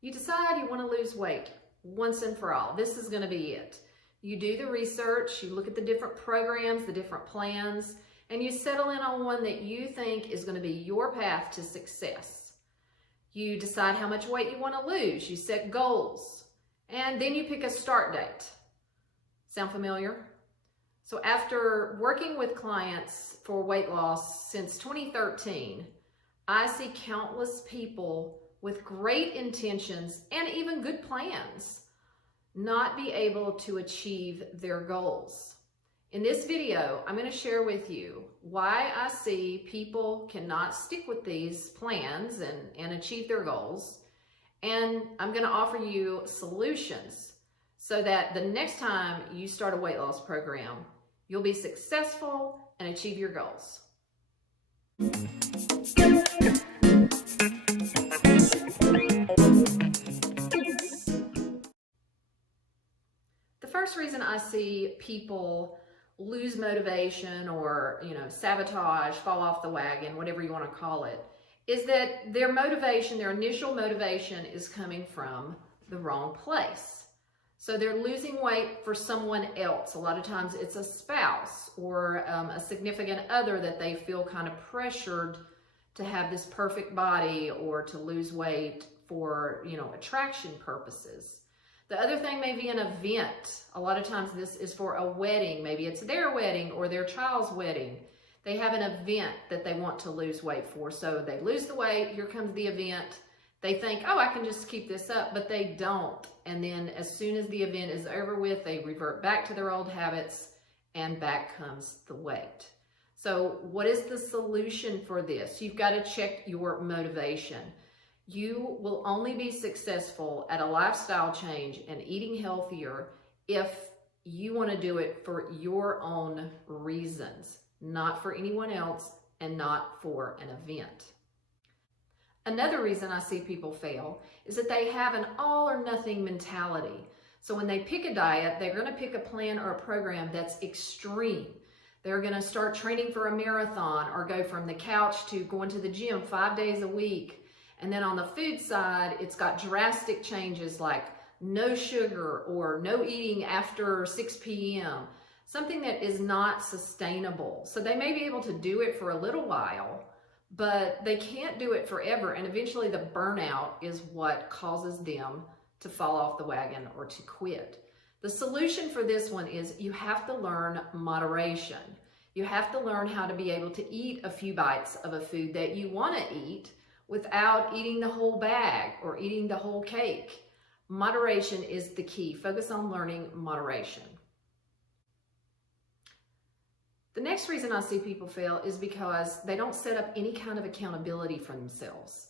You decide you want to lose weight once and for all. This is going to be it. You do the research, you look at the different programs, the different plans, and you settle in on one that you think is going to be your path to success. You decide how much weight you want to lose. You set goals, and then you pick a start date. Sound familiar? So after working with clients for weight loss since 2013, I see countless people with great intentions and even good plans not be able to achieve their goals. In this video, I'm going to share with you why I see people cannot stick with these plans and achieve their goals. And I'm going to offer you solutions so that the next time you start a weight loss program, you'll be successful and achieve your goals. The first reason I see people lose motivation or, sabotage, fall off the wagon, whatever you want to call it, is that their motivation, their initial motivation is coming from the wrong place. So they're losing weight for someone else. A lot of times it's a spouse or a significant other that they feel kind of pressured to have this perfect body or to lose weight for, attraction purposes. The other thing may be an event. A lot of times this is for a wedding. Maybe it's their wedding or their child's wedding. They have an event that they want to lose weight for. So they lose the weight, here comes the event. They think, oh, I can just keep this up, but they don't. And then as soon as the event is over with, they revert back to their old habits and back comes the weight. So what is the solution for this? You've got to check your motivation. You will only be successful at a lifestyle change and eating healthier if you want to do it for your own reasons, not for anyone else and not for an event. Another reason I see people fail is that they have an all or nothing mentality. So when they pick a diet, they're going to pick a plan or a program that's extreme. They're going to start training for a marathon or go from the couch to going to the gym 5 days a week. And then on the food side, it's got drastic changes like no sugar or no eating after 6 p.m., something that is not sustainable. So they may be able to do it for a little while, but they can't do it forever. And eventually the burnout is what causes them to fall off the wagon or to quit. The solution for this one is you have to learn moderation. You have to learn how to be able to eat a few bites of a food that you want to eat without eating the whole bag or eating the whole cake. Moderation is the key. Focus on learning moderation. The next reason I see people fail is because they don't set up any kind of accountability for themselves.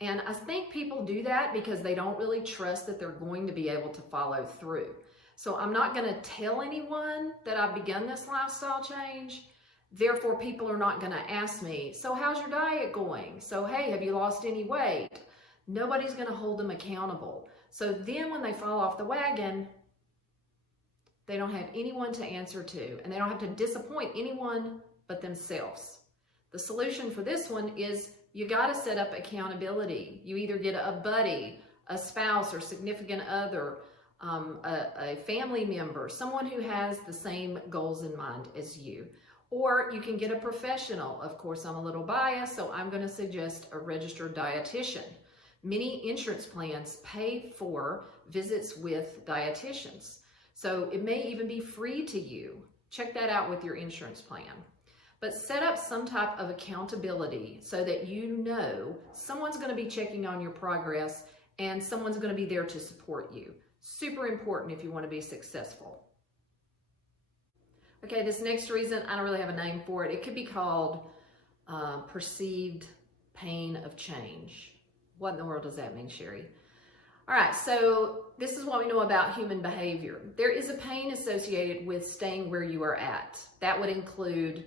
And I think people do that because they don't really trust that they're going to be able to follow through. So I'm not going to tell anyone that I've begun this lifestyle change. Therefore, people are not going to ask me, so how's your diet going? So, hey, have you lost any weight? Nobody's going to hold them accountable. So then when they fall off the wagon, they don't have anyone to answer to, and they don't have to disappoint anyone but themselves. The solution for this one is you got to set up accountability. You either get a buddy, a spouse or significant other, a family member, someone who has the same goals in mind as you. Or you can get a professional. Of course, I'm a little biased, so I'm going to suggest a registered dietitian. Many insurance plans pay for visits with dietitians. So it may even be free to you. Check that out with your insurance plan. But set up some type of accountability so that you know someone's going to be checking on your progress and someone's going to be there to support you. Super important if you want to be successful. Okay, this next reason, I don't really have a name for it. It could be called perceived pain of change. What in the world does that mean, Sherri? All right, so this is what we know about human behavior. There is a pain associated with staying where you are at. That would include,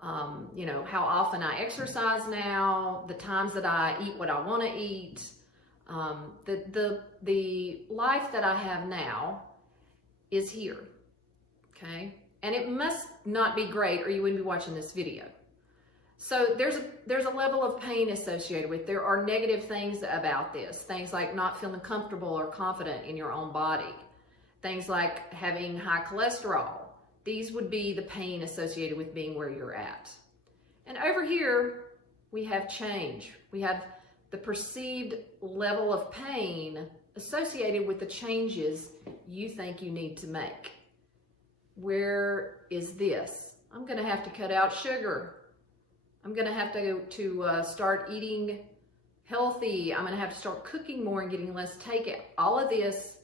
how often I exercise now, the times that I eat what I want to eat. The life that I have now is here, okay? And it must not be great or you wouldn't be watching this video. So there's a level of pain associated with it. There are negative things about this. Things like not feeling comfortable or confident in your own body. Things like having high cholesterol. These would be the pain associated with being where you're at. And over here, we have change. We have the perceived level of pain associated with the changes you think you need to make. Where is this? I'm going to have to cut out sugar. I'm going to have to start eating healthy. I'm going to have to start cooking more and getting less takeout. All of this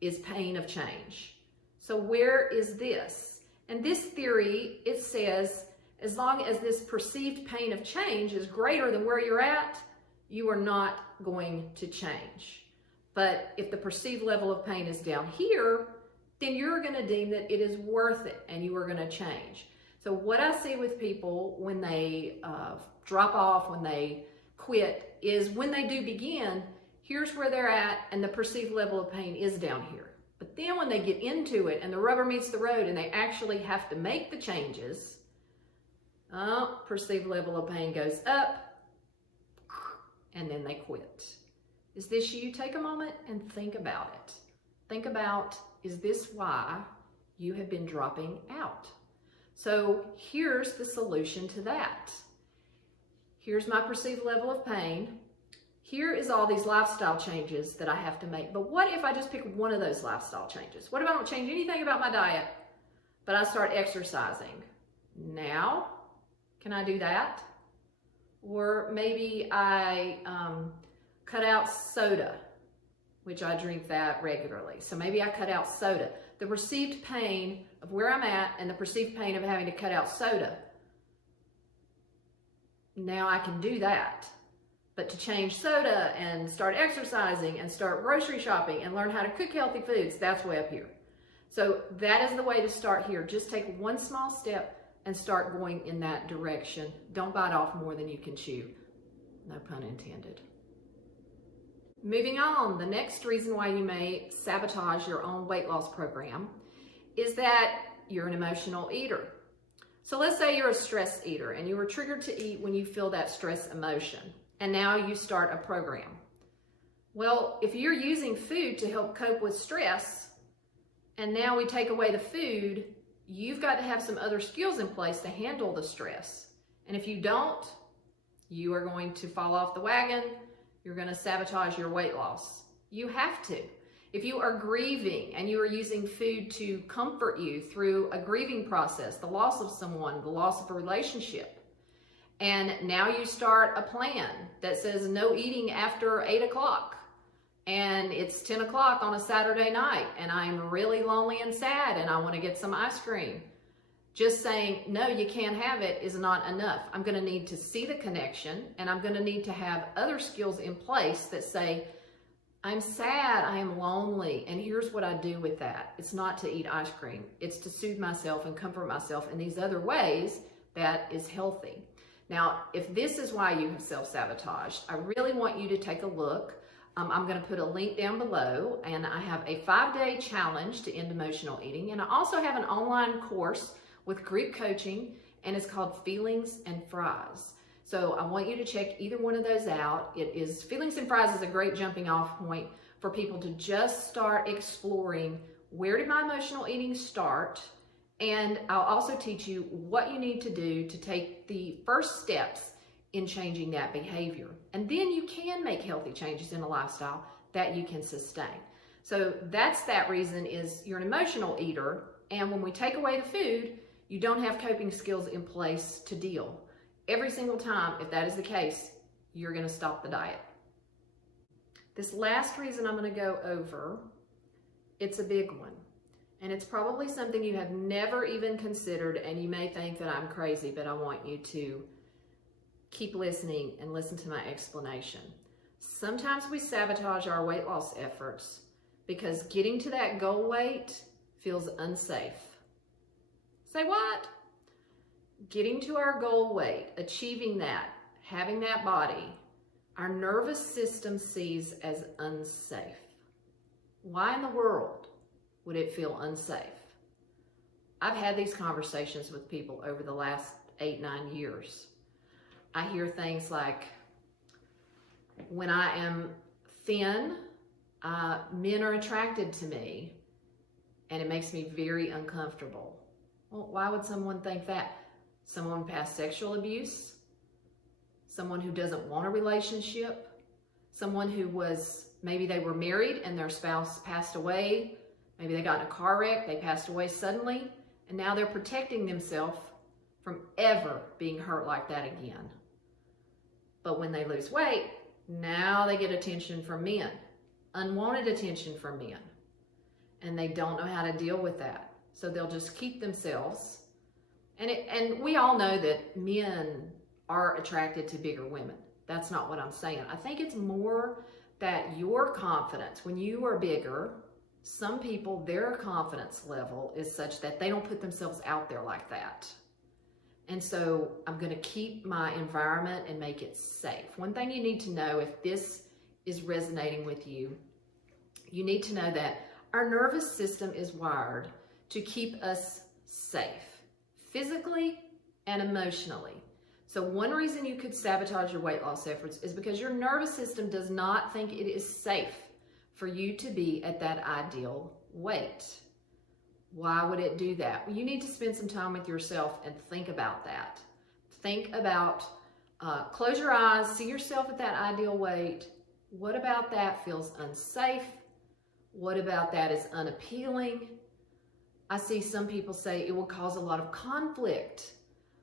is pain of change. So where is this? And this theory, it says, as long as this perceived pain of change is greater than where you're at, you are not going to change. But if the perceived level of pain is down here, then you're going to deem that it is worth it and you are going to change. So what I see with people when they drop off, when they quit, is when they do begin, here's where they're at and the perceived level of pain is down here. But then when they get into it and the rubber meets the road and they actually have to make the changes, perceived level of pain goes up and then they quit. Is this you? Take a moment and think about it. Think about, is this why you have been dropping out? So here's the solution to that. Here's my perceived level of pain. Here is all these lifestyle changes that I have to make. But what if I just pick one of those lifestyle changes? What if I don't change anything about my diet, but I start exercising? Now, can I do that? Or maybe I cut out soda, which I drink that regularly. So maybe I cut out soda. The perceived pain of where I'm at and the perceived pain of having to cut out soda. Now I can do that. But to change soda and start exercising and start grocery shopping and learn how to cook healthy foods, that's way up here. So that is the way to start here. Just take one small step and start going in that direction. Don't bite off more than you can chew. No pun intended. Moving on, the next reason why you may sabotage your own weight loss program is that you're an emotional eater. So let's say you're a stress eater and you were triggered to eat when you feel that stress emotion, and now you start a program. Well, if you're using food to help cope with stress, and now we take away the food, you've got to have some other skills in place to handle the stress. And if you don't, you are going to fall off the wagon. You're going to sabotage your weight loss. You have to. If you are grieving and you are using food to comfort you through a grieving process, the loss of someone, the loss of a relationship, and now you start a plan that says no eating after 8 o'clock, and it's 10 o'clock on a Saturday night, and I'm really lonely and sad, and I want to get some ice cream. Just saying, no, you can't have it is not enough. I'm going to need to see the connection, and I'm going to need to have other skills in place that say, I'm sad, I am lonely, and here's what I do with that. It's not to eat ice cream. It's to soothe myself and comfort myself in these other ways that is healthy. Now, if this is why you have self-sabotaged, I really want you to take a look. I'm going to put a link down below, and I have a 5-day challenge to end emotional eating, and I also have an online course with group coaching, and it's called Feelings and Fries. So I want you to check either one of those out. Feelings and Fries is a great jumping off point for people to just start exploring, where did my emotional eating start? And I'll also teach you what you need to do to take the first steps in changing that behavior. And then you can make healthy changes in a lifestyle that you can sustain. So that's that reason, is you're an emotional eater, and when we take away the food, you don't have coping skills in place to deal. Every single time, if that is the case, you're going to stop the diet. This last reason I'm going to go over, it's a big one. And it's probably something you have never even considered, and you may think that I'm crazy, but I want you to keep listening and listen to my explanation. Sometimes we sabotage our weight loss efforts because getting to that goal weight feels unsafe. Say what? Getting to our goal weight, achieving that, having that body, our nervous system sees as unsafe. Why in the world would it feel unsafe? I've had these conversations with people over the last 8-9 years. I hear things like, when I am thin, men are attracted to me, and it makes me very uncomfortable. Well, why would someone think that? Someone past sexual abuse, someone who doesn't want a relationship, someone who maybe they were married and their spouse passed away, maybe they got in a car wreck, they passed away suddenly, and now they're protecting themselves from ever being hurt like that again. But when they lose weight, now they get attention from men, unwanted attention from men, and they don't know how to deal with that. So they'll just keep themselves. And we all know that men are attracted to bigger women. That's not what I'm saying. I think it's more that your confidence, when you are bigger, some people, their confidence level is such that they don't put themselves out there like that. And so I'm going to keep my environment and make it safe. One thing you need to know, if this is resonating with you, you need to know that our nervous system is wired to keep us safe, physically and emotionally. So one reason you could sabotage your weight loss efforts is because your nervous system does not think it is safe for you to be at that ideal weight. Why would it do that? Well, you need to spend some time with yourself and think about that. Think about, close your eyes, see yourself at that ideal weight. What about that feels unsafe? What about that is unappealing? I see some people say it will cause a lot of conflict.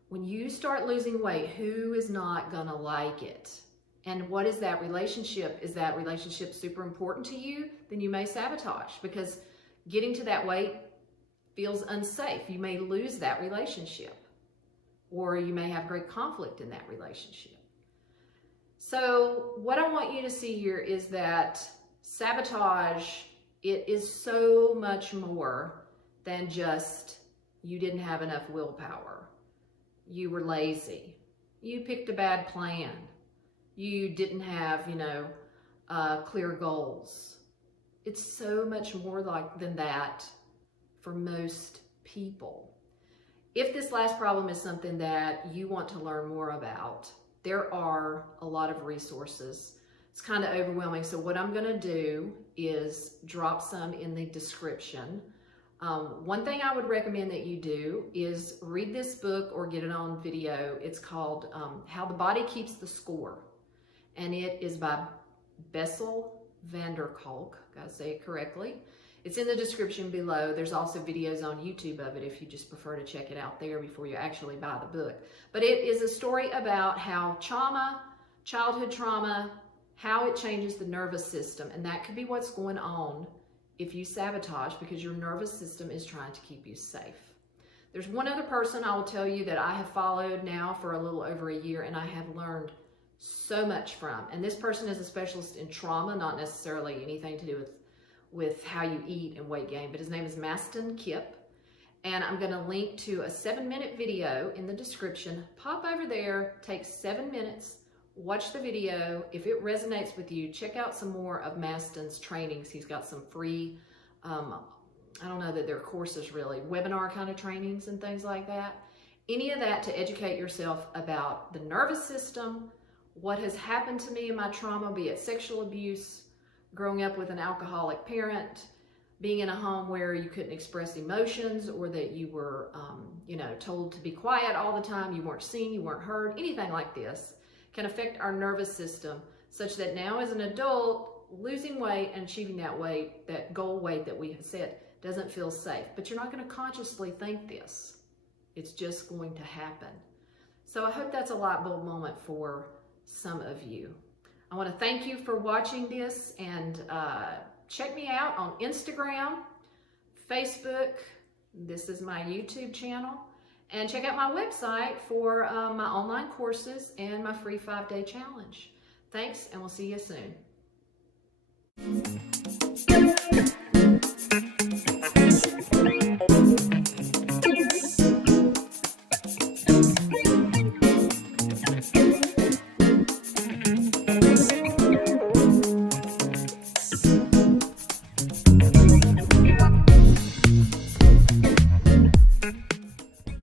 When you start losing weight, who is not gonna like it? And what is that relationship? Is that relationship super important to you? Then you may sabotage, because getting to that weight feels unsafe. You may lose that relationship, or you may have great conflict in that relationship. So what I want you to see here is that sabotage, it is so much more than just you didn't have enough willpower. You were lazy. You picked a bad plan. You didn't have, clear goals. It's so much more than that for most people. If this last problem is something that you want to learn more about, there are a lot of resources. It's kind of overwhelming. So what I'm going to do is drop some in the description. One thing I would recommend that you do is read this book or get it on video. It's called How the Body Keeps the Score. And it is by Bessel Van Der Kolk. Gotta say it correctly. It's in the description below. There's also videos on YouTube of it if you just prefer to check it out there before you actually buy the book. But it is a story about how trauma, childhood trauma, how it changes the nervous system. And that could be what's going on if you sabotage, because your nervous system is trying to keep you safe. There's one other person I will tell you that I have followed now for a little over a year, and I have learned so much from. And this person is a specialist in trauma, not necessarily anything to do with how you eat and weight gain, but his name is Mastin Kipp. And I'm going to link to a 7-minute video in the description. Pop over there, take 7 minutes, watch the video. If it resonates with you, check out some more of Mastin's trainings. He's got some free, I don't know that they're courses really, webinar kind of trainings and things like that. Any of that to educate yourself about the nervous system, what has happened to me in my trauma, be it sexual abuse, growing up with an alcoholic parent, being in a home where you couldn't express emotions, or that you were, told to be quiet all the time, you weren't seen, you weren't heard, anything like this can affect our nervous system such that now as an adult, losing weight and achieving that weight, that goal weight that we have set, doesn't feel safe. But you're not going to consciously think this. It's just going to happen. So I hope that's a light bulb moment for some of you. I want to thank you for watching this, and check me out on Instagram, Facebook. This is my YouTube channel. And check out my website for my online courses and my free 5-day challenge. Thanks, and we'll see you soon.